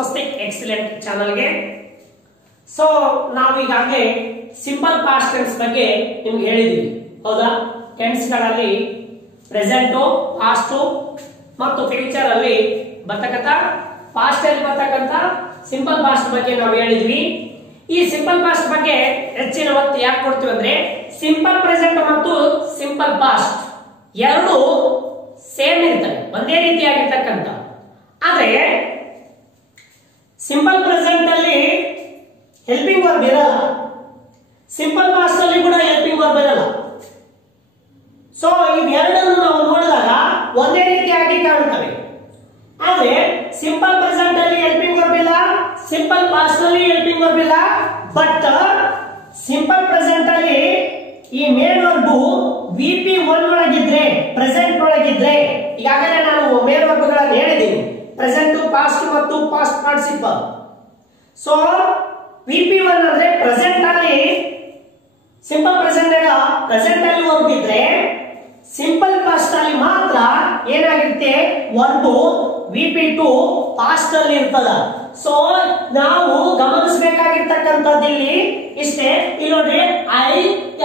Swastik excellent ಚಾನಲ್ಗೆ. So ನಾವು ಈಗಾಗಲೇ ಸಿಂಪಲ್ ಪಾಸ್ಟ್ ಟೆನ್ಸ್ ಬಗ್ಗೆ ನಿಮ್ಗೆ ಹೇಳಿದೀವಿ, ಹೌದಾ? ಟೆನ್ಸ್ ಗಳಲ್ಲಿ ಪ್ರೆಸೆಂಟ್, ಪಾಸ್ಟ್ ಮತ್ತು ಫ್ಯೂಚರ್ ಅಲ್ಲಿ ಬರ್ತಕ್ಕಂಥ ಪಾಸ್ಟ್ ಅಲ್ಲಿ ಬರ್ತಕ್ಕಂಥ ಸಿಂಪಲ್ ಪಾಸ್ಟ್ ಬಗ್ಗೆ ನಾವು ಹೇಳಿದ್ವಿ. ಈ ಸಿಂಪಲ್ ಪಾಸ್ಟ್ ಬಗ್ಗೆ ಹೆಚ್ಚಿನ ಒತ್ತು ಯಾಕೆ ಕೊಡ್ತೀವಿ ಅಂದ್ರೆ, ಸಿಂಪಲ್ ಪ್ರೆಸೆಂಟ್ ಮತ್ತು ಸಿಂಪಲ್ ಪಾಸ್ಟ್ ಎರಡು ಸೇಮ್ ಇರ್ತವೆ, ಒಂದೇ ರೀತಿಯಾಗಿರ್ತಕ್ಕಂಥ. ಆದ್ರೆ ಸಿಂಪಲ್ ಪ್ರೆಸೆಂಟ್ ಅಲ್ಲಿ ಹೆಲ್ಪಿಂಗ್ ವರ್ಬ್ ಇರಲ್ಲ, ಸಿಂಪಲ್ ಪಾಸ್ಟ್ ಅಲ್ಲಿ ಕೂಡ ಹೆಲ್ಪಿಂಗ್ ವರ್ಬ್ ಇರಲ್ಲ. ಸೊ ಇವೆರಡನ್ನು ನಾವು ನೋಡಿದಾಗ ಒಂದೇ ರೀತಿಯಾಗಿ ಕಾಣುತ್ತವೆ. ಆದ್ರೆ ಸಿಂಪಲ್ ಪ್ರೆಸೆಂಟ್ ಅಲ್ಲಿ ಹೆಲ್ಪಿಂಗ್ ವರ್ಬ್ ಇಲ್ಲ, ಸಿಂಪಲ್ ಪಾಸ್ಟ್ ಅಲ್ಲಿ ಹೆಲ್ಪಿಂಗ್ ವರ್ಬ್ ಇಲ್ಲ. ಬಟ್ ಸಿಂಪಲ್ ಪ್ರೆಸೆಂಟ್ ಅಲ್ಲಿ ಈ ಮೇನ್ ವರ್ಬ್ VP1 ಒಳಗಿದ್ರೆ, ಪ್ರೆಸೆಂಟ್ ಒಳಗಿದ್ರೆ, ಈಗಾಗಲೇ ನಾನು ಮೇನ್ ವರ್ಬ್ಗಳನ್ನು ಹೇಳಿದ್ದೀನಿ, ಪ್ರೆಸೆಂಟ್, ಪಾಸ್ಟ್ ಮತ್ತು ಪಾಸ್ಟ್ ಪಾರ್ಟಿಸಿಪಲ್. ಸೊ VP1 ಅಂದ್ರೆ ಪ್ರೆಸೆಂಟ್ ಅಲ್ಲಿ, ಸಿಂಪಲ್ ಪ್ರೆಸೆಂಟ್ ಪ್ರೆಸೆಂಟ್ ಅಲ್ಲಿ ವರ್ಬ್ ಇದ್ರೆ, ಸಿಂಪಲ್ ಪಾಸ್ಟ್ ಅಲ್ಲಿ ಮಾತ್ರ ಏನಾಗಿರುತ್ತೆ, ವರ್ಬ್ VP2 ಪಾಸ್ಟ್ ಅಲ್ಲಿ ಇರ್ತದ. ಸೊ ನಾವು ಗಮನಿಸಬೇಕಾಗಿರ್ತಕ್ಕಂಥದ್ದು ಇಲ್ಲಿ ಇಷ್ಟೇ. ಇಲ್ಲಿ ನೋಡ್ರಿ,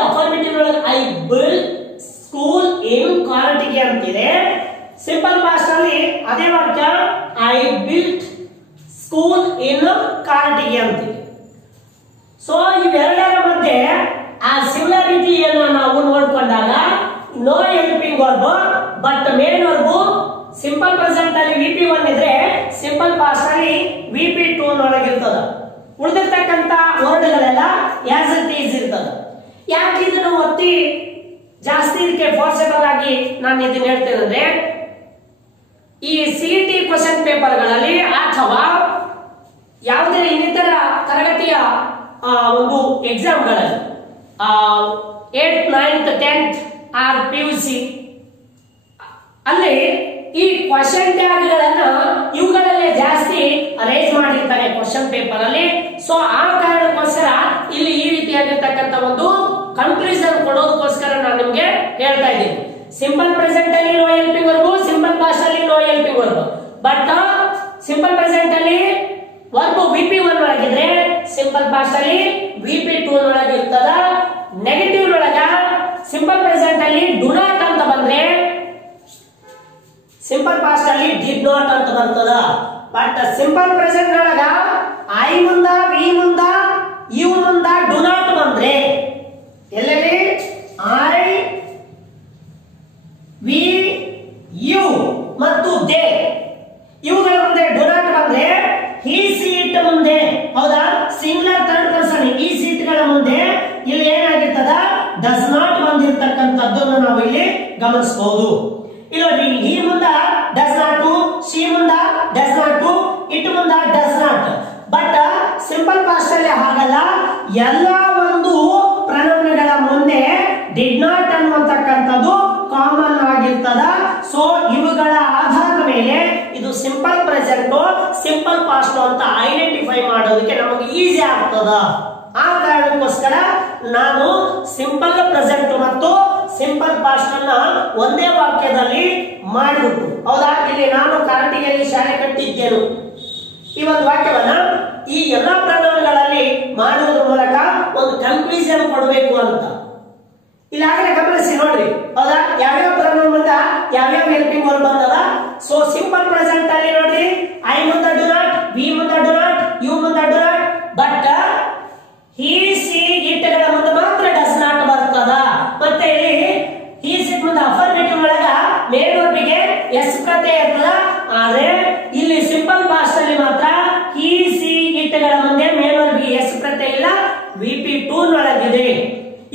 ಅಫರ್ಮೇಟಿವ್ ಒಳಗೆ I built school in Karatagi ಅಂತಿದೆ. ಸಿಂಪಲ್ ಪಾಸ್ಟ್ ಅಲ್ಲಿ ಅದೇ ವಾಕ್ಯ I built school in Karatagi ಅಂತಿದೆ. ಸೊ ಇವೆರಡರ ಮಧ್ಯೆ ಆ ಸಿಮಿಲಾರಿಟಿಯನ್ನು ನಾವು ನೋಡಿಕೊಂಡಾಗ no helping verb, but main verb simple present ಅಲ್ಲಿ VP1 ಇದ್ರೆ, ಸಿಂಪಲ್ ಪಾಸ್ಟ್ ಅಲ್ಲಿ VP2 ಒಳಗಿರ್ತದ. ಉಳಿದಿರ್ತಕ್ಕಂಥ ವರ್ಡ್ಗಳೆಲ್ಲ ಆಸ್ ಇಟ್ ಈಸ್ ಇರ್ತದ. ಯಾಕೆ ಇದನ್ನು ಒತ್ತಿ ಜಾಸ್ತಿ ಇದಕ್ಕೆ ಫೋರ್ಸಬಲ್ ಆಗಿ ನಾನು ಇದನ್ನ ಹೇಳ್ತೇನೆ ಅಂದ್ರೆ, ಈ CET ಕ್ವಶನ್ ಪೇಪರ್ಗಳಲ್ಲಿ ಅಥವಾ ಯಾವುದೇ ಇನ್ನಿತರ ತರಗತಿಯ ಒಂದು ಎಕ್ಸಾಮ್ಗಳಲ್ಲಿ 8th, 9th, 10th R PUC ಅಲ್ಲಿ ಈ ಕ್ವಶನ್ ಟ್ಯಾಗ್ಗಳನ್ನ ಇವುಗಳಲ್ಲೇ ಜಾಸ್ತಿ ಅರೇಂಜ್ ಮಾಡಿರ್ತಾರೆ ಕ್ವಶನ್ ಪೇಪರ್ ಅಲ್ಲಿ. ಸೊ ಆ ಕಾರಣಕ್ಕೋಸ್ಕರ ಇಲ್ಲಿ ಈ ರೀತಿಯಾಗಿರ್ತಕ್ಕಂಥ ಒಂದು ಕನ್ಕ್ಲೂಷನ್ ಕೊಡೋದಕ್ಕೋಸ್ಕರ ನಾನು ನಿಮ್ಗೆ ಹೇಳ್ತಾ ಇದ್ದೀನಿ. ಸಿಂಪಲ್ ಪ್ರೆಸೆಂಟ್ ಅಲ್ಲಿ no helping verb, simple past ಅಲ್ಲಿ no helping verb. But simple present ಅಲ್ಲಿ ವರ್ಬ್ VP1 ಒಳಗಿದ್ರೆ, ಸಿಂಪಲ್ ಪಾಸ್ಟ್ ಅಲ್ಲಿ VP2 ಒಳಗಿರ್ತದ. ನೆಗೆಟಿವ್ ಒಳಗ ಸಿಂಪಲ್ ಪ್ರೆಸೆಂಟ್ ಅಲ್ಲಿ ಡು ನಾಟ್ ಅಂತ ಬಂದ್ರೆ, ಸಿಂಪಲ್ ಪಾಸ್ಟ್ ಅಲ್ಲಿ ಡಿಡ್ ನಾಟ್ ಅಂತ ಬರ್ತದ. ಬಟ್ ಸಿಂಪಲ್ ಪ್ರೆಸೆಂಟ್ ಒಳಗ ಐ ಮುಂದ, ವಿ ಮುಂದ, ಯು ಮುಂದ ಡು ನಾಟ್ ಬಂದ್ರೆ, ಎಲ್ಲೆಲ್ಲಿ ಐ, ವಿ, ಯು ಮತ್ತು ದೇ ಇವುಗಳ ಮುಂದೆ ಡು ನಾಟ್ ಬಂದ್ರೆ, ಈ ಸೀಟ್ ಮುಂದೆ, ಹೌದಾ, ಸಿಂಗುಲರ್ ಥರ್ಡ್ ಪರ್ಸನ್ ಈ ಸೀಟ್ ಗಳ ಮುಂದೆ ಇಲ್ಲಿ ಏನಾಗಿರ್ತದ, ಡಸ್ ನಾಟ್ ಬಂದಿರತಕ್ಕಂಥದ್ದನ್ನು ನಾವು ಇಲ್ಲಿ ಗಮನಿಸಬಹುದು. ಇಲ್ಲಿ ಈ ಮುಂದ ಡಸ್ ನಾಟ್, ಶಿ ಮುಂದ ಡಸ್ ನಾಟ್, ಇಟ್ ಮುಂದ does not. But simple past ಅಲ್ಲಿ ಹಾಗಲ್ಲ, ಎಲ್ಲ ಒಂದು ಪ್ರನೌನ್ಗಳ ಮುಂದೆ ಡಿಡ್ ನಾಟ್ ಅನ್ನುವಂತಕ್ಕಂಥದ್ದು ಕಾಮನ್ ಆಗಿರ್ತದ. ಸೊ ಇವುಗಳ ಆಧಾರದ ಮೇಲೆ ಇದು ಸಿಂಪಲ್ ಪ್ರೆಸೆಂಟ್, ಸಿಂಪಲ್ ಪಾಸ್ಟ್ ಅಂತ ಐಡೆಂಟಿಫೈ ಮಾಡೋದಕ್ಕೆ ನಮಗೆ ಈಸಿ ಆಗ್ತದ. ಆ ಕಾರಣಕ್ಕೋಸ್ಕರ ನಾನು ಸಿಂಪಲ್ ಪ್ರೆಸೆಂಟ್ ಮತ್ತು ಸಿಂಪಲ್ ಪಾಸ್ಟ್ ಅನ್ನ ಒಂದೇ ವಾಕ್ಯದಲ್ಲಿ ಮಾಡಿಬಿಟ್ಟು, ಹೌದಾ, ಇಲ್ಲಿ ನಾನು ಕಾರಟಗಿಯಲ್ಲಿ ಶಾಲೆ ಕಟ್ಟಿದ್ದೇನು ಈ ಒಂದು ವಾಕ್ಯವನ್ನ ಈ ಎಲ್ಲಾ ಪ್ರನೌನ್ಗಳಲ್ಲಿ ಮಾಡುವುದರ ಮೂಲಕ ಒಂದು ಕನ್ಕ್ಲೂಷನ್ ಕೊಡಬೇಕು ಅಂತ ಇಲ್ಲಾಗಲೇ ಗಮನಿಸಿ ನೋಡ್ರಿ, ಹೌದಾ, ಯಾವ್ಯಾವ ಪ್ರನೌನ್ ಬಂದ, ಯಾವ್ಯಾವ ಹೆಲ್ಪಿಂಗ್ ವರ್ಬ್ ಬಂದದ. ಸೊ ಸಿಂಪಲ್ ಪ್ರೆಸೆಂಟ್ ಅಲ್ಲಿ ನೋಡ್ರಿ, ಐ ಮುಂದ ಡು ನಾಟ್, ವಿ ಮುಂದ ಡು ನಾಟ್, ಯು ಮುಂದ do not. But he, C, it ಗಳ ಮುಂದೆ ಮಾತ್ರ ಡಸ್ ನಾಟ್ ಬರ್ತದ. ಮತ್ತೆ ಇಲ್ಲಿ ಹಿ, ಸಿ ಮುಂದೆ ಅಫರ್ಮೇಟಿವ್ ಒಳಗ ಮೇನ್ ವರ್ಬಿಗೆ ಎಸ್ ಪ್ರತ್ಯಯ ಇರ್ತದ. ಆದ್ರೆ ಇಲ್ಲಿ ಸಿಂಪಲ್ ಪಾಸ್ಟ್ ಅಲ್ಲಿ ಮಾತ್ರ ಹಿ, ಸಿ, ಇಟ್ ಗಳ ಮುಂದೆ ಮೇನ್ ವರ್ಬಿಗೆ ಎಸ್ ಪ್ರತ್ಯಯ ಇಲ್ಲ, VP2 ಒಳಗಿದೆ.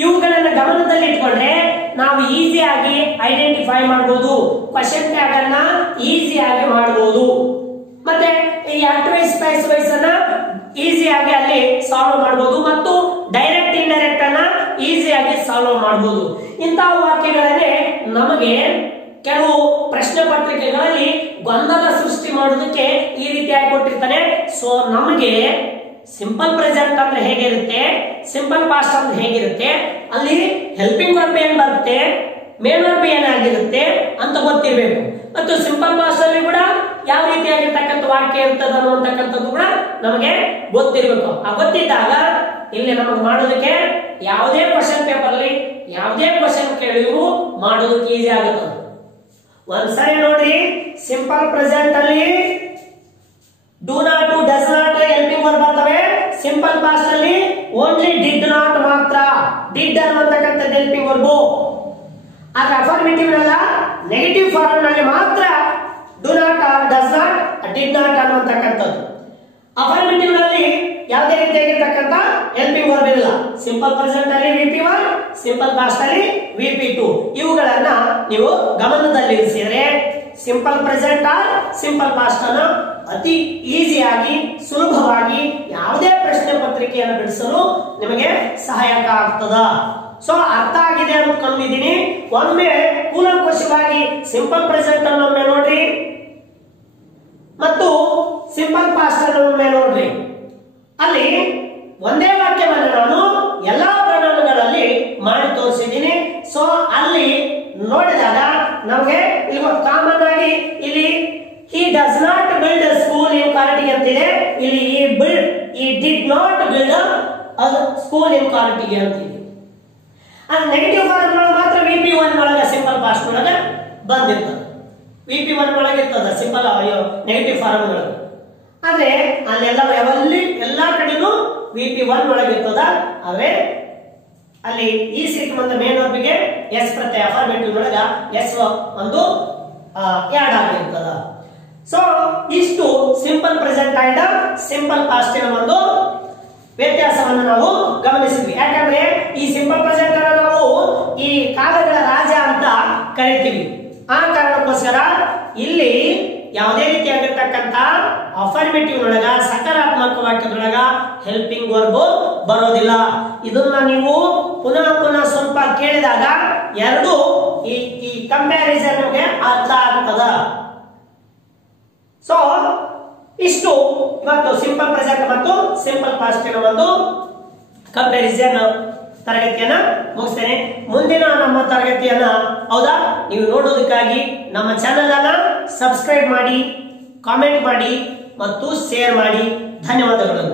ಇವುಗಳನ್ನ ಗಮನದಲ್ಲಿ ಇಟ್ಕೊಂಡ್ರೆ ನಾವು ಈಸಿಯಾಗಿ ಐಡೆಂಟಿಫೈ ಮಾಡಬಹುದು, ಕ್ವಶನ್ ಟ್ಯಾಗ್ ಅನ್ನ ಈಸಿಯಾಗಿ ಮಾಡಬಹುದು. ಮತ್ತೆ ಈ ಆಕ್ಟಿವೈಸ್ ಸ್ಪೈಸ್ ವೈಸ್ ಅನ್ನ ಈಸಿಯಾಗಿ ಅಲ್ಲಿ ಸಾಲ್ವ್ ಮಾಡಬಹುದು ಮತ್ತು ಡೈರೆಕ್ಟ್ ಇಂಡೈರೆಕ್ಟ್ ಅನ್ನ ಈಸಿಯಾಗಿ ಸಾಲ್ವ್ ಮಾಡಬಹುದು. ಇಂತಹ ವಾಕ್ಯಗಳನ್ನೇ ನಮಗೆ ಕೆಲವು ಪ್ರಶ್ನೆ ಪತ್ರಿಕೆಗಳಲ್ಲಿ ಗೊಂದಲ ಸೃಷ್ಟಿ ಮಾಡೋದಕ್ಕೆ ಈ ರೀತಿಯಾಗಿ ಕೊಟ್ಟಿರ್ತಾನೆ. ಸೊ ನಮಗೆ ಸಿಂಪಲ್ ಪ್ರೆಸೆಂಟ್ ಅಂದ್ರೆ ಹೇಗಿರುತ್ತೆ, ಸಿಂಪಲ್ ಪಾಸ್ಟ್ ಅಂದ್ರೆ ಹೇಗಿರುತ್ತೆ, ಅಲ್ಲಿ ಹೆಲ್ಪಿಂಗ್ ವರ್ಬ್ ಏನ್ ಬರುತ್ತೆ, ಮೇನ್ ವರ್ಬ್ ಏನಾಗಿರುತ್ತೆ ಅಂತ ಗೊತ್ತಿರಬೇಕು. ಮತ್ತು ಸಿಂಪಲ್ ಪಾಸ್ಟ್ ಅಲ್ಲಿ ಕೂಡ ಯಾವ ರೀತಿಯಾಗಿರ್ತಕ್ಕಂಥ ವಾಕ್ಯ ಇರ್ತದ ಅನ್ನುವಂತಕ್ಕಂಥದ್ದು ಕೂಡ ನಮಗೆ ಗೊತ್ತಿರಬೇಕು. ಆ ಗೊತ್ತಿದ್ದಾಗ ಇಲ್ಲಿ ನಮಗೆ ಮಾಡೋದಕ್ಕೆ ಯಾವುದೇ ಕ್ವಶನ್ ಪೇಪರ್ ಅಲ್ಲಿ ಯಾವುದೇ ಕ್ವಶನ್ ಕೇಳಿದ್ರು ಮಾಡೋದಕ್ಕೆ ಈಸಿ ಆಗುತ್ತದೆ. ಒಂದ್ಸರಿ ನೋಡ್ರಿ, ಸಿಂಪಲ್ ಪ್ರೆಸೆಂಟ್ ಅಲ್ಲಿ do not, does not helping verb ಬರ್ತವೆ. ಸಿಂಪಲ್ ಪಾಸ್ಟ್ ಅಲ್ಲಿ ಓನ್ಲಿ ಡಿಡ್ ನಾಟ್ ಮಾತ್ರ, ಡಿಡ್ ಅನ್ನುವಂತಕ್ಕಂಥದ್ದು ಹೆಲ್ಪಿಂಗ್ ವರ್ಬ್. ಆದ್ರೆ ಅಫರ್ಮೇಟಿವ್ ಅಲ್ಲ, ನೆಗೆಟಿವ್ ಫಾರ್ಮ್ ನಲ್ಲಿ ಮಾತ್ರ do not or does not did not ಅನ್ನುವಂತಕ್ಕಂಥದ್ದು. ಅಫರ್ಮೇಟಿವ್ ನಲ್ಲಿ ಯಾವುದೇ ರೀತಿಯಾಗಿರ್ತಕ್ಕಂಥ ಹೆಲ್ಪಿಂಗ್ ವರ್ಬ್ ಇಲ್ಲ. ಸಿಂಪಲ್ ಪ್ರೆಸೆಂಟ್ ಅಲ್ಲಿ VP1, ಸಿಂಪಲ್ ಪಾಸ್ಟ್ ಅಲ್ಲಿ VP2. ಇವುಗಳನ್ನ ನೀವು ಗಮನದಲ್ಲಿರಿಸಿದ್ರೆ simple present or simple past ಅನ್ನು ಅತಿ ಈಸಿಯಾಗಿ ಸುಲಭವಾಗಿ ಯಾವುದೇ ಪ್ರಶ್ನೆ ಪತ್ರಿಕೆಯನ್ನು ಬಿಡಿಸಲು ನಿಮಗೆ ಸಹಾಯಕ ಆಗ್ತದ. ಸೊ ಅರ್ಥ ಆಗಿದೆ ಅನ್ಕೊಂಡಿದ್ದೀನಿ. ಒಮ್ಮೆ ಕೂಲಂಕುಷವಾಗಿ ಸಿಂಪಲ್ ಪ್ರೆಸೆಂಟ್ ಅನ್ನು ಒಮ್ಮೆ ನೋಡ್ರಿ ಮತ್ತು ಸಿಂಪಲ್ ಪಾಸ್ಟ್ ಅನ್ನು ಒಮ್ಮೆ ನೋಡ್ರಿ. ಅಲ್ಲಿ ಒಂದೇ ವಾಕ್ಯವನ್ನು ನಾನು ಎಲ್ಲಾ ಪ್ರಣಾಮಗಳಲ್ಲಿ ಮಾಡಿ ತೋರಿಸಿದ್ದೀನಿ. ಸೊ ಅಲ್ಲಿ ನೋಡಿದಾಗ ನಮಗೆ ಇಲ್ಲಿ ಕಾಮನ್ ಆಗಿ ಇಲ್ಲಿ he does not build a school in Karati ಅಂತಿದೆ. ಇಲ್ಲಿ he did not build a school in Karati ಅಂತಿದೆ. ಅದು ನೆಗೆಟಿವ್ ಫಾರ್ಮ್ ಒಳಗೆ ಮಾತ್ರ VP1 ಒಳಗೆ ಸಿಂಪಲ್ ಪಾಸ್ಟ್ ಒಳಗೆ ಬಂದಿರ್ತದೆ. VP1 ಒಳಗೆ ಇರ್ತದೆ ಸಿಂಪಲ್ ನೆಗೆಟಿವ್ ಫಾರ್ಮ್ ಒಳಗೆ. ಆದ್ರೆ ಅಲ್ಲೆಲ್ಲ ಎಲ್ಲಾ ಕಡೆನೂ VP1 ಒಳಗೆ ಇರ್ತದ. ಆದ್ರೆ ಅಲ್ಲಿ ಈ ಸೀಟ್ ಬಂದ ಮೇನ್ ವರ್ಬ್ಗೆ ಎಸ್ ಪ್ರತ್ಯಯ ಅಫರ್ಮೇಟಿವ್ ಒಳಗ ಎಸ್ ಒಂದು ಆಡ್ ಆಗಿರ್ತದ. ಸೊ ಇಷ್ಟು simple present and simple past ನ ಒಂದು ವ್ಯತ್ಯಾಸವನ್ನು ನಾವು ಗಮನಿಸಿದ್ವಿ. ಯಾಕಂದ್ರೆ ಈ ಸಿಂಪಲ್ ಪ್ರೆಸೆಂಟ್ ಅನ್ನು ನಾವು ಈ ಕಾಲಗಳ ರಾಜ ಅಂತ ಕರಿತೀವಿ. ಆ ಕಾರಣಕ್ಕೋಸ್ಕರ ಇಲ್ಲಿ ಯಾವುದೇ ರೀತಿಯಾಗಿರ್ತಕ್ಕಂಥ ಅಫರ್ಮೇಟಿವ್ ಒಳಗ ಸಕಾರಾತ್ಮಕ ವಾಕ್ಯದೊಳಗ ಹೆಲ್ಪಿಂಗ್ ವರ್ಬ್ ಬರೋದಿಲ್ಲ. ಇದನ್ನ ನೀವು ಪುನಃ ಸ್ವಲ್ಪ ಕೇಳಿದಾಗ ಎರಡು ಈ ಕಂಪ್ಯಾರಿಸನ್ ಅರ್ಥ ಆಗ್ತದ. ಸೊ ಇಷ್ಟು ಇವತ್ತು ಸಿಂಪಲ್ ಪ್ರೆಸೆಂಟ್ ಮತ್ತು ಸಿಂಪಲ್ ಪಾಸ್ಟ್ ಒಂದು ಕಂಪ್ಯಾರಿಸನ್ ತರಗತಿಯನ್ನ ಮುಗಿಸ್ತೇನೆ. ಮುಂದಿನ ನಮ್ಮ ತರಗತಿಯನ್ನ ಹೌದಾ ನೀವು ನೋಡೋದಕ್ಕಾಗಿ ನಮ್ಮ ಚಾನೆಲ್ ಅನ್ನ ಸಬ್ಸ್ಕ್ರೈಬ್ ಮಾಡಿ, ಕಾಮೆಂಟ್ ಮಾಡಿ ಮತ್ತು ಶೇರ್ ಮಾಡಿ. ಧನ್ಯವಾದಗಳು.